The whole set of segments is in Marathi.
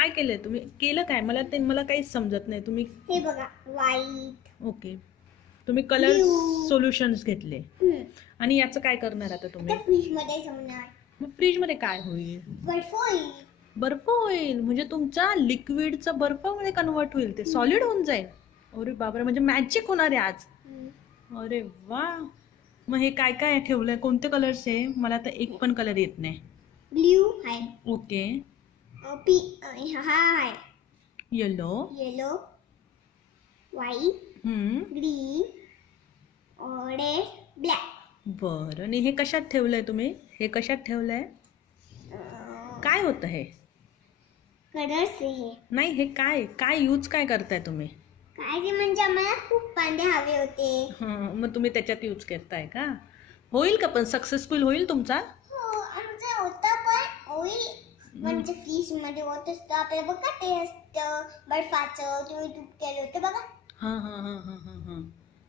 काय केलंय तुम्ही? केलं काय? मला काहीच समजत नाही. तुम्ही हे बघा व्हाईट ओके, तुम्ही कलर Blue. सोल्युशन्स घेतले आणि याचं काय करणार आता तुम्ही? फ्रीज मध्ये ठेवणार. मग फ्रीज मध्ये काय होईल? बर्फ होईल. बर्फ होईल, म्हणजे तुमचा लिक्विडचा बर्फामध्ये कन्वर्ट होईल, ते सॉलिड होऊन जाईल. अरे बापरे, म्हणजे मॅजिक होणार आहे आज. अरे वा. मग हे काय काय ठेवलंय? कोणते कलर्स आहे? मला तर एक पण कलर येत नाही. ब्ल्यू आहे. ओके. हा आहे yellow. Yellow, white, green, red, black. बरं. आणि हे कशात ठेवलंय तुम्ही? हे कशात ठेवलंय? काय होतं हे? कलर्स हे नाही, हे काय काय यूज काय करताय तुम्ही? काय ते म्हणजे आम्हाला खूप पांडे हवे होते. मग तुम्ही त्याच्यात यूज करताय का? होईल का पण? सक्सेसफुल होईल तुमचा? हो, आमचं होतं पण होईल. म्हणजे फ्रीज मध्ये होत असतं आपलं बघा, ते असतं बर्फाचं. तुम्ही तूप केलं होतं बघा. हा हा हा हा हा हा.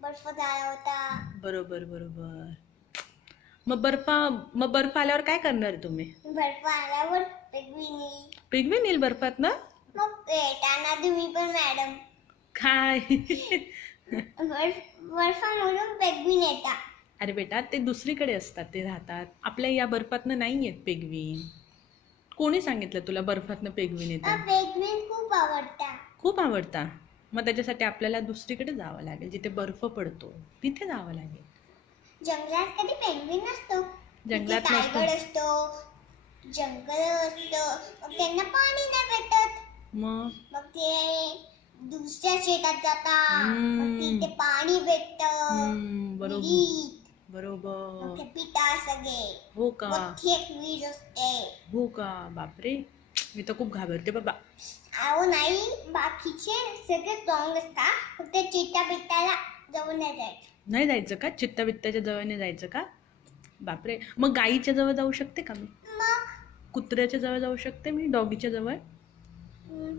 बर्फ झाला होता. बरोबर बरोबर. मग बर्फ आल्यावर काय करणार तुम्ही? बर्फ आल्यावर पेंग्विन. पिग्वीन येईल बर्फात ना? मग येताना तुम्ही पण मॅडम. काय? बर्फामधून पेंग्विन येतात. अरे बेटा, ते दुसरीकडे असतात, ते राहतात. आपल्या या बर्फातनं नाही येत पेग्वीन. कोणी सांगितलं तुला बर्फातनं पेग्वीन येतं? पेंग्विन खूप आवडतात. खूप आवडता. मग त्याच्यासाठी आपल्याला दुसरीकडे जावं लागेल, जिथे बर्फ पडतो तिथे जावं लागेल. जंगलात कधी पेंग्विन नसतो. जंगलात तिथे नसतो. टायगर असतो, जंगल असतं. मग त्यांना पाणी नाही भेटत. मग ते दुसऱ्या शेतात जातात. मग तिथे पाणी भेटतं. बरोबर बरोबर. मग ते पितात सगळे. हो का? मोठी एक वीज असते. हो का? बापरे, मी तर खूप घाबरते बाबा. अहो नाही, बाकीचे सगळे स्ट्रॉंग असतात. फक्त चित्ता बित्ताला जवळ नाही जायचं. नाही जायचं का? चित्ता बित्ताच्या जवळ नाही जायचं का? बापरे. मग गाईच्या जवळ जाऊ शकते का मी? मग कुत्र्याच्या जवळ जाऊ शकते मी? डॉगीच्या जवळ?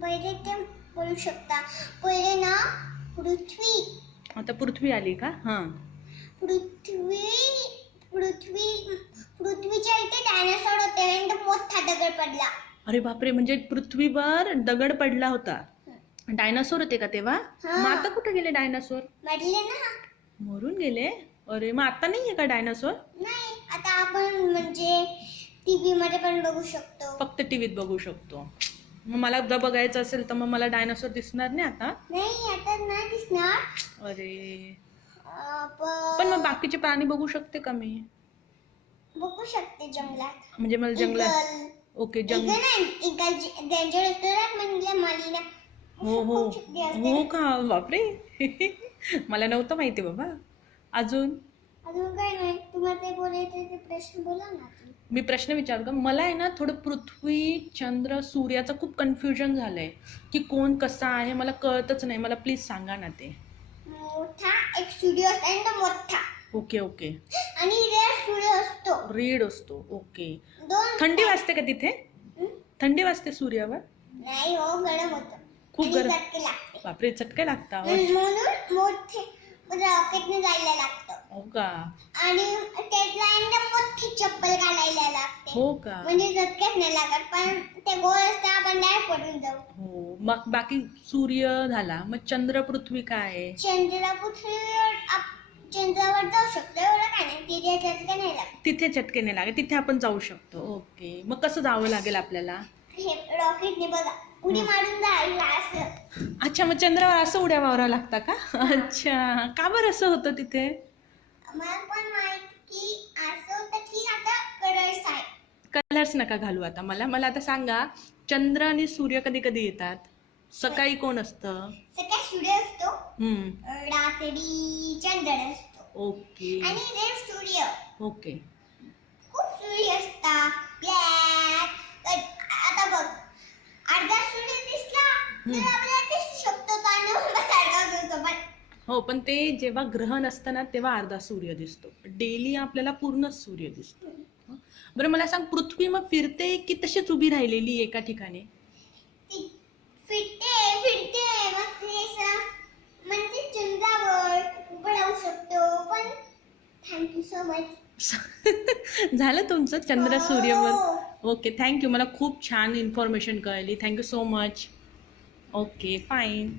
पहिले ते बोलू शकता. पहिले ना पृथ्वी आता पृथ्वी आली का? हा. पृथ्वीच्या इथे डायनासोर होते आणि तो मोठा दगड पडला. अरे बापरे, म्हणजे पृथ्वीवर दगड पडला होता. डायनासोर होते का तेव्हा? मग आता कुठे गेले डायनासोर? मरले ना. मरून गेले? अरे, मग आता नाहीये का डायनासोर? नाही, आता आपण म्हणजे टीव्ही मध्ये पण बघू शकतो. फक्त टीव्हीत बघू शकतो. मग मला जर बघायचं असेल तर मग मला डायनासोर दिसणार नाही आता? नाही, आता नाही दिसणार. अरे, पण मग बाकीचे प्राणी बघू शकते का मी? बघू शकते जंगलात. म्हणजे मला जंगलात. ओके. डेंजर असतो म्हणजे मालिना. हो हो हो का? बापरे. मला नव्हतं माहिती बाबा. अजून काय नाही. तुम्हाला ते बोलायचं ते प्रश्न बोला ना. मी प्रश्न विचारू का? मला आहे ना थोडं पृथ्वी, चंद्र, सूर्याचं खूप कन्फ्युजन झालंय की कोण कसा आहे, मला कळतच नाही. मला प्लीज सांगा ना ते. मोठा एक सूर्य असतो आणि तो मोठा. Okay okay. आणि रेड सूर्य असतो. रेड असतो. ओके. दोन. थंडी वाजते का तिथे? थंडी वाजते सूर्यावर? नाही हो, गरम होतं. खूप गरम. चटके लागते. बापरे, चटके लागतात. म्हणून मोठे रॉकेटने जायला लागतं. हो का? आणि त्यातला एकदम मोठी चप्पल घालायला लागते. हो का? म्हणजे चटकेच नाही लागत, पण ते गोल असतं, आपण नाही पडून जाऊ. हो. मग बाकी सूर्य झाला, मग चंद्र, पृथ्वी काय आहे? चंद्रावर जाऊ शकतो, एवढं काय नाही. तिथे चटके नाही लागत. तिथे चटके नाही लागत, तिथे आपण जाऊ शकतो. ओके. मग कसं जावं लागेल आपल्याला? हे रॉकेटने बघा उडी मारून जायला असं. अच्छा, मग चंद्रावर असं उड्या मारावं लागतं का? अच्छा, का बरं असं होतं तिथे? मला पण माहित की असं होतं की आता कलर्स आहे. कलर्स नका घालू आता मला आता सांगा, चंद्र आणि सूर्य कधी कधी येतात? सकाळी कोण असतं? सकाळी सूर्य असतो. रात्री चंद्र असतो. ओके. आणि रेड सूर्य. ओके. खूप सूर्य असतात. ब्लॅक. आता बघ, अर्धा सूर्य दिसला तर आपल्याला दिसू शकतो आणि बसायला असतो. पण हो, पण ते जेव्हा ग्रहण असतं ना तेव्हा अर्धा सूर्य दिसतो. डेली आपल्याला पूर्ण सूर्य दिसतो. बरं, मला सांग, पृथ्वी मग फिरते की तशीच उभी राहिलेली एका ठिकाणी? फिरते मग म्हणजे चंद्रावर उभं राहू शकतो. पण थँक्यू सो मच. झालं तुमचं चंद्र सूर्यवर. हो. Okay, thank you. मला खूप छान इन्फॉर्मेशन कळली. Thank you so much. Okay, fine.